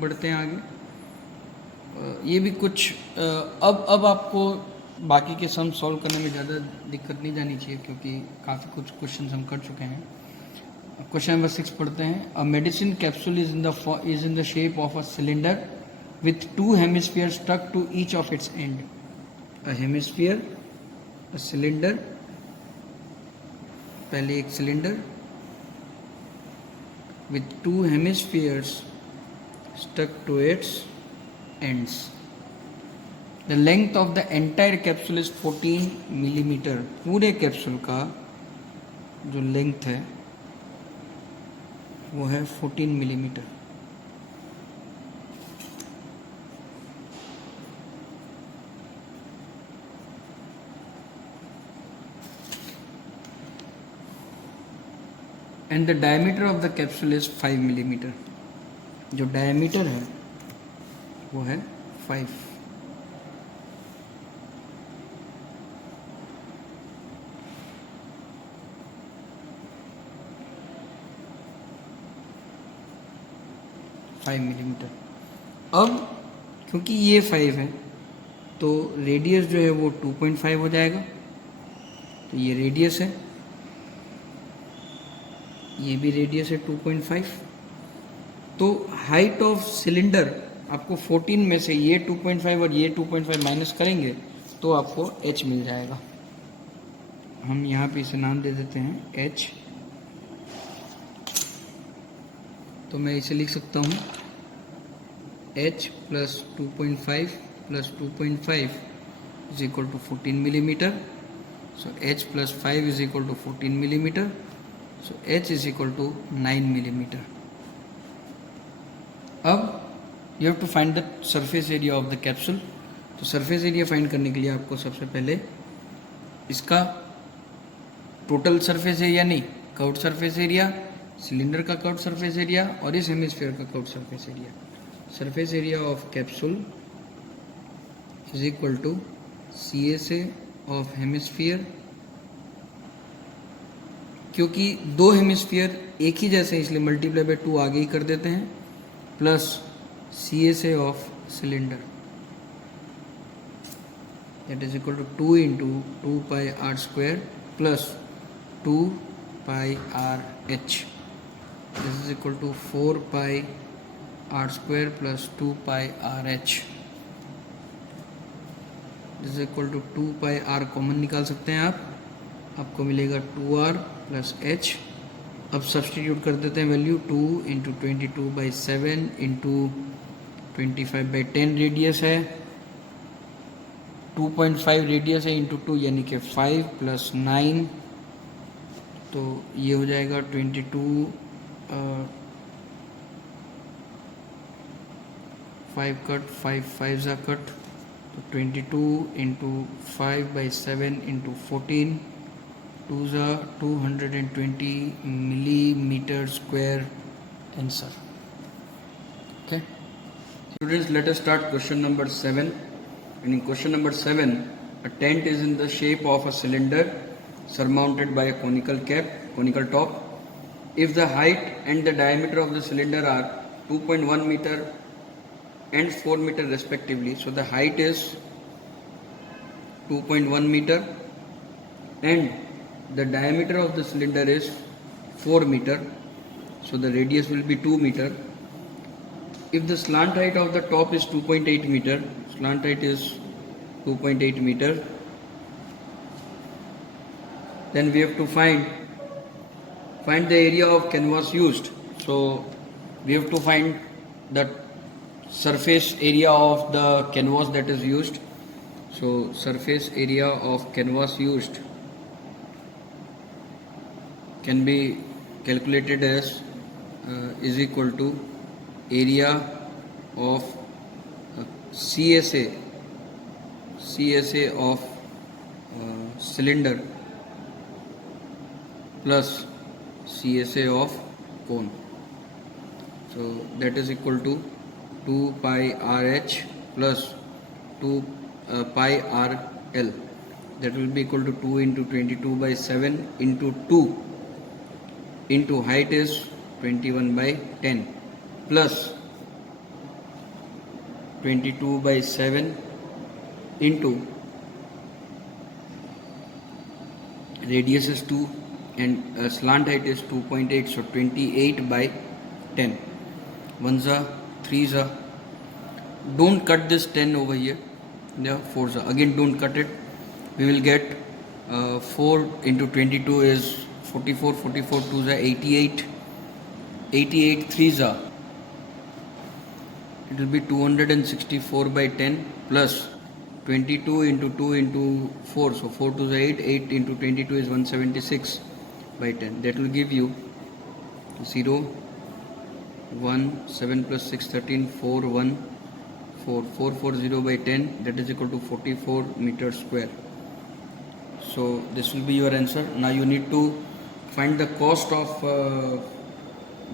बढ़ते हैं आगे। ये भी कुछ अब आपको बाकी के सम सॉल्व करने में ज़्यादा दिक्कत नहीं जानी चाहिए, क्योंकि काफ़ी कुछ क्वेश्चन हम कर चुके हैं। क्वेश्चन नंबर 6 पढ़ते हैं। A medicine capsule is in the shape of a cylinder with 2 hemisphere stuck to each of its end. A hemisphere, a cylinder, पहले एक cylinder with 2 hemispheres stuck to its ends. The length of the entire capsule is 14 millimeter. पूरे capsule का जो length है वो है 14 millimetre. And the diameter of the capsule is 5 millimetre. जो diameter है वो है 5। मिलीमीटर। अब क्योंकि ये 5 है तो रेडियस जो है वो 2.5 हो जाएगा। तो ये रेडियस है, ये भी रेडियस है 2.5। तो हाइट ऑफ सिलेंडर आपको 14 में से ये 2.5 और ये 2.5 माइनस करेंगे तो आपको h मिल जाएगा। हम यहाँ पे इसे नाम दे देते हैं h। तो मैं इसे लिख सकता हूँ h plus 2.5 plus 2.5 is equal to 14 millimetre. So h plus 5 is equal to 14 millimetre. So h is equal to 9 millimetre. अब you have to find the surface area of the capsule. तो surface area find करने के लिए आपको सबसे पहले इसका total surface area नहीं, कर्व्ड सरफेस एरिया, सिलेंडर का कर्व्ड सरफेस एरिया और इस हेमिस्फीयर का curved surface area. Surface area of capsule is equal to CSA of hemisphere. क्योंकि दो हेमिस्फीयर एक ही जैसे हैं इसलिए मल्टीप्लाई बाय 2 आगे ही कर देते हैं, plus CSA of cylinder that is equal to 2 into 2 pi r square plus 2 pi r h. This is equal to 4 pi r square plus 2 pi r h. This is equal to 2 pi r common निकाल सकते हैं आप, आपको मिलेगा 2r plus h। अब substitute कर देते हैं वैल्यू। 2 इंटू 22/7 इंटू 25/10 रेडियस है, 2.5 रेडियस है इंटू 2 यानी कि 5 प्लस 9, तो ये हो जाएगा 22, 5 कट 5 5 ज़ा कट, तो 22 इंटू 5/7 इंटू 14, 2 ज़ा 220 millimetre square answer. Okay students, let us start question number 7। And in question number 7, a tent is in the shape of a cylinder surmounted by a conical top. If the height and the diameter of the cylinder are 2.1 meter and 4 meter respectively, so the height is 2.1 meter and the diameter of the cylinder is 4 meter, so the radius will be 2 meter. If the slant height of the top is 2.8 meter, slant height is 2.8 meter, then we have to find the area of canvas used. So we have to find the surface area of the canvas that is used. So surface area of canvas used can be calculated as is equal to area of CSA of cylinder plus CSA of cone. So that is equal to 2 pi RH plus 2 pi RL. That will be equal to 2 into 22/7 into 2 into height is 21/10 plus 22/7 into radius is 2 and slant height is 2.8, so 28/10. 1s are 3s are. Don't cut this 10 over here. Yeah, 4s are. Again, don't cut it. We will get 4 into 22 is 44. 44 2s are 88. 88 3s are. It will be 264/10 plus 22 into 2 into 4, so 4 2s are 8. 8 into 22 is 176/10. That will give you 0 1 7 plus 6 13 4 1 4 440/10, that is equal to 44 meters square. So this will be your answer. Now you need to find the cost of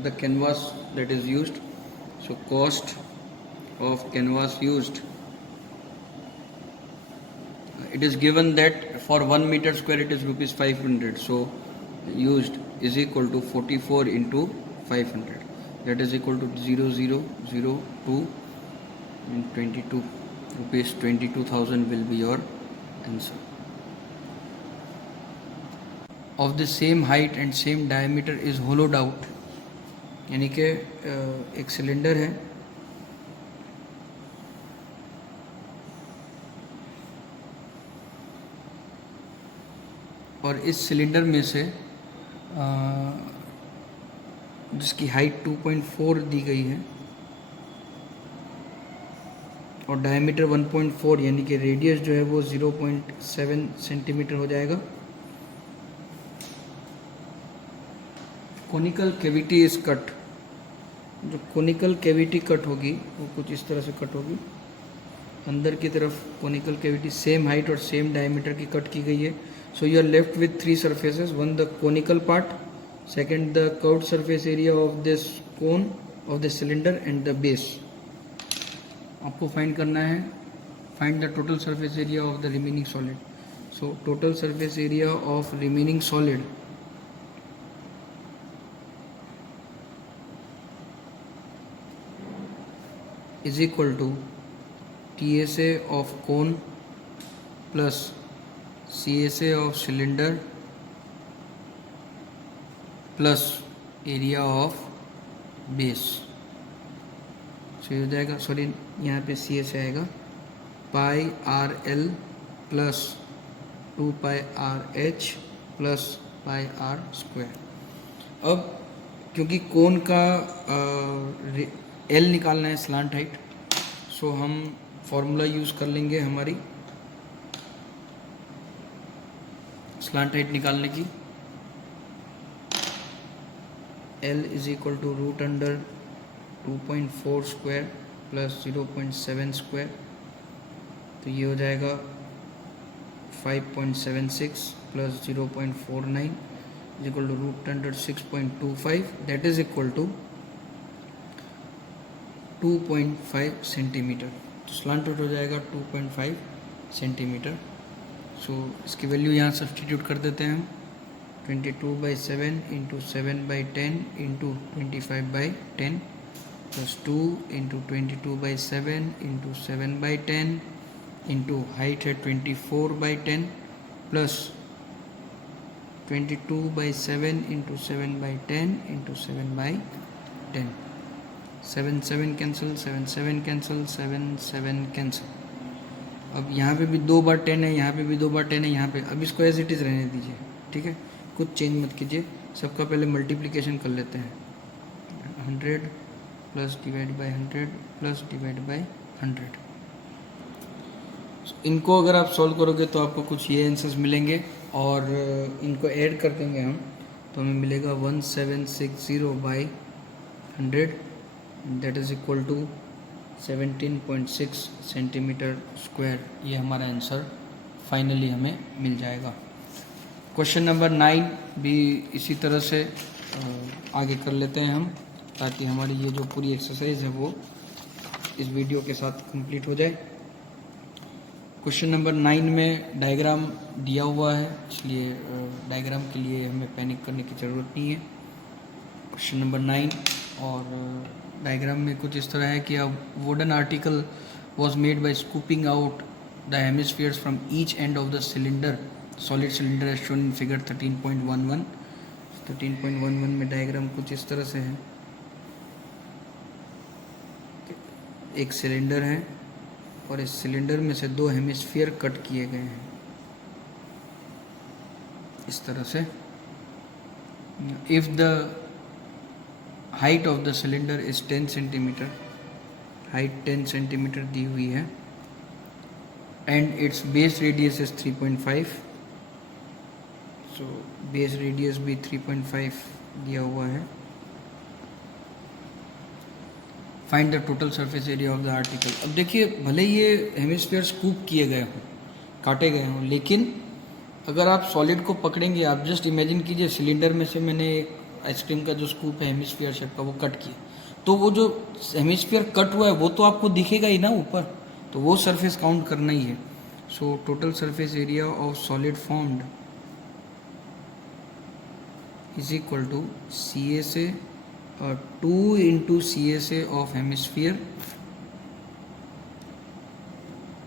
the canvas that is used. So cost of canvas used, it is given that for 1 meter square it is rupees 500. So used is equal to 44 into 500, that is equal to 0002 and 22 rupees. 22,000 will be your answer. Of the same height and same diameter is hollowed out, यानी कि एक cylinder है और इस cylinder में से जिसकी height 2.4 दी गई है और डायमीटर 1.4, यानी कि रेडियस जो है वो 0.7 सेंटीमीटर हो जाएगा. Conical cavity is cut. जो कोनिकल कैविटी कट होगी वो कुछ इस तरह से कट होगी. अंदर की तरफ कोनिकल कैविटी सेम हाइट और सेम डायमीटर की कट की गई है. So you are left with 3 surfaces. One, the conical part. Second, the curved surface area of this cone of the cylinder and the base. आपको find करना है. Find the total surface area of the remaining solid. So total surface area of remaining solid is equal to TSA of cone plus CSA of cylinder plus area of base. So हो जाएगा, sorry यहाँ पे CSA आएगा पाई RL plus 2πRH plus pi R square. अब क्योंकि कोन का L निकालना है स्लांट हाइट, सो हम फॉर्मूला यूज़ कर लेंगे हमारी स्लांट हाइट निकालने की. L is equal to root under 2.4 square plus 0.7 square, तो ये हो जाएगा 5.76 plus 0.49 is equal to root under 6.25, that is equal to 2.5 centimetre. तो स्लांट हाइट हो जाएगा 2.5 सेंटीमीटर. सो इसकी वैल्यू यहाँ सब्सटीट्यूट कर देते हैं हम. 22/7 into 7/10 into 25/10 plus 2 into 22/7 into 7/10 into height है 24/10 plus 22/7 into 7/10 into 7/10. 7 7 cancel, 7 7 cancel, 7 7 cancel. अब यहाँ पे भी 2/10 है, यहाँ पे भी 2/10 है, यहाँ पे. अब इसको एज इट इज़ रहने दीजिए, ठीक है, कुछ चेंज मत कीजिए. सबका पहले मल्टीप्लिकेशन कर लेते हैं. 100 plus divide by 100 plus divide by 100. इनको अगर आप सॉल्व करोगे तो आपको कुछ ये आंसर्स मिलेंगे और इनको ऐड कर देंगे हम तो हमें मिलेगा 1760/100, that is equal to 17.6 centimetre square. ये हमारा आंसर फाइनली हमें मिल जाएगा. क्वेश्चन नंबर 9 भी इसी तरह से आगे कर लेते हैं हम, ताकि हमारी ये जो पूरी एक्सरसाइज है वो इस वीडियो के साथ कंप्लीट हो जाए. क्वेश्चन नंबर 9 में डायग्राम दिया हुआ है, इसलिए डायग्राम के लिए हमें पैनिक करने की ज़रूरत नहीं है. क्वेश्चन नंबर 9 और डायग्राम में कुछ इस तरह है कि a wooden article was made by scooping out the hemispheres from each end of the cylinder, solid cylinder as shown in figure 13.11. 13.11 में डायग्राम कुछ इस तरह से है, एक सिलेंडर है और इस सिलेंडर में से दो हेमिस्फीयर कट किए गए हैं इस तरह से. If the height of the cylinder is 10 centimetre, height 10 centimetre दी हुई है, and its base radius is 3.5, so base radius भी 3.5 दिया हुआ है. Find the total surface area of the article. अब देखिए, भले ये हेमिस्फीयर स्कूप किए गए हों, काटे गए हों, लेकिन अगर आप सॉलिड को पकड़ेंगे, आप जस्ट इमेजिन कीजिए सिलेंडर में से मैंने एक आइसक्रीम का जो स्कूप है हेमिस्फीयर शेप का वो कट किया, तो वो जो हेमिस्फीयर कट हुआ है वो तो आपको दिखेगा ही ना ऊपर, तो वो सरफेस काउंट करना ही है. So total surface area of solid formed is equal to CSA 2 into CSA of hemisphere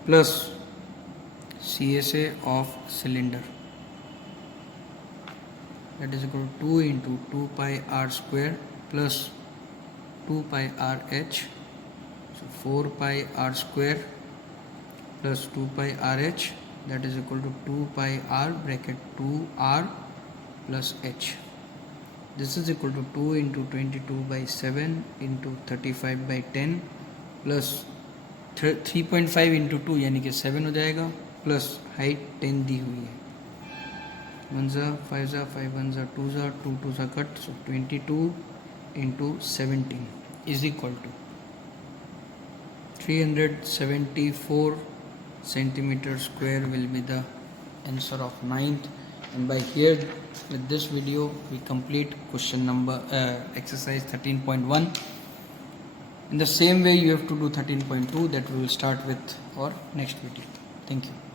plus CSA of cylinder, that is equal to 2 into 2 pi r square plus 2 pi r h, so 4 pi r square plus 2 pi r h, that is equal to 2 pi r bracket 2 r plus h. This is equal to 2 into 22 by 7 into 35 by 10 plus 3.5 into 2 यानी कि 7 हो जाएगा, plus height 10 दी हुई है. 1 जा 5 जा 5 1 जा 2 जा 2 2 जा cut, so 22 into 17 is equal to 374 centimeter square will be the answer of 9th. And by here, with this video, we complete question number exercise 13.1. In the same way, you have to do 13.2 that we will start with our next video. Thank you.